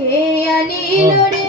কে আনিল রে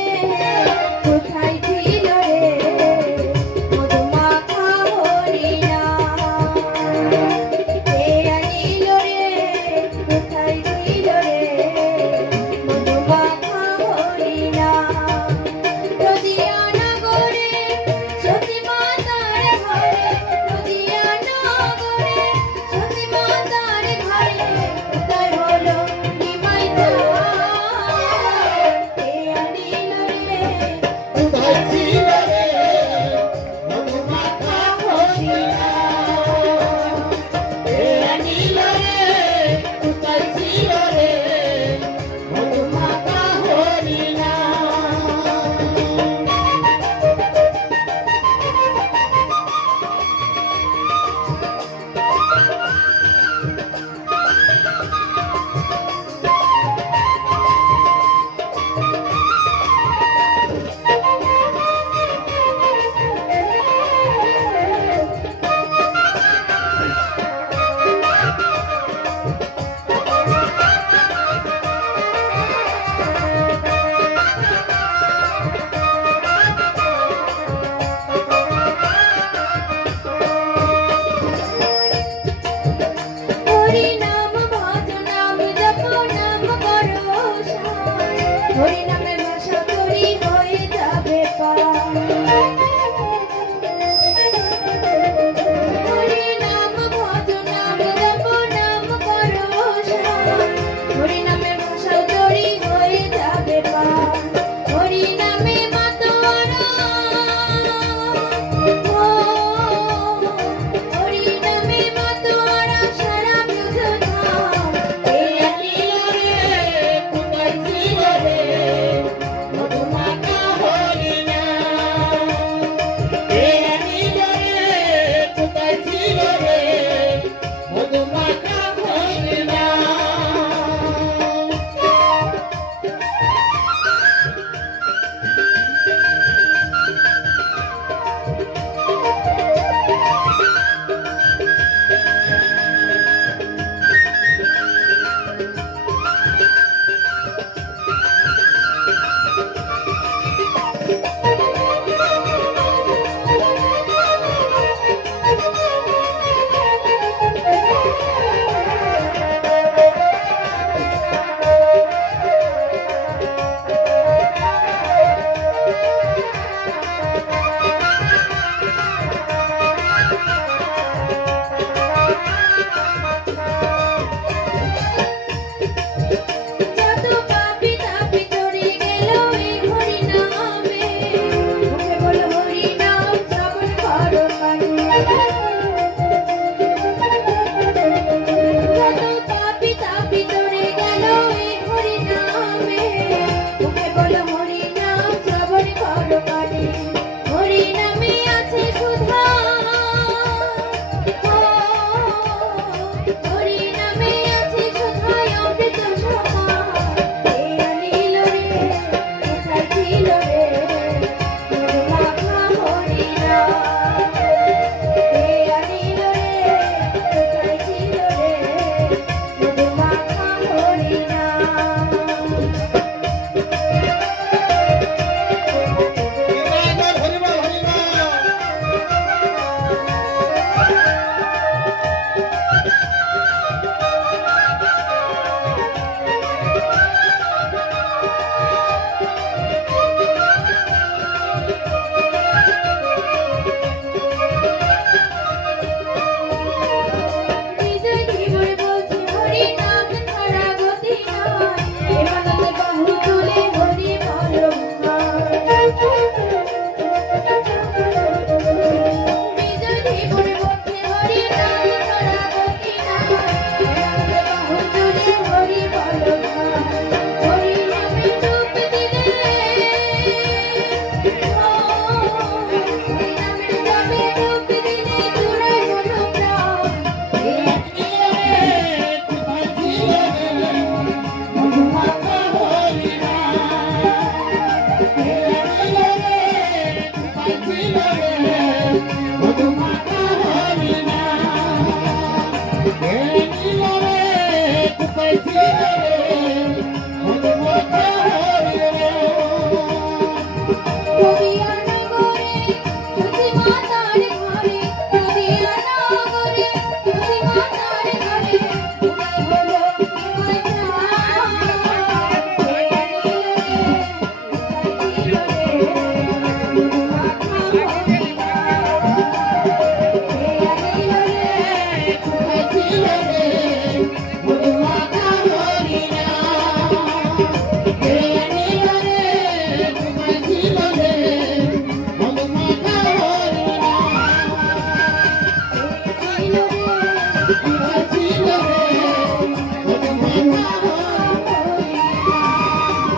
Gloria.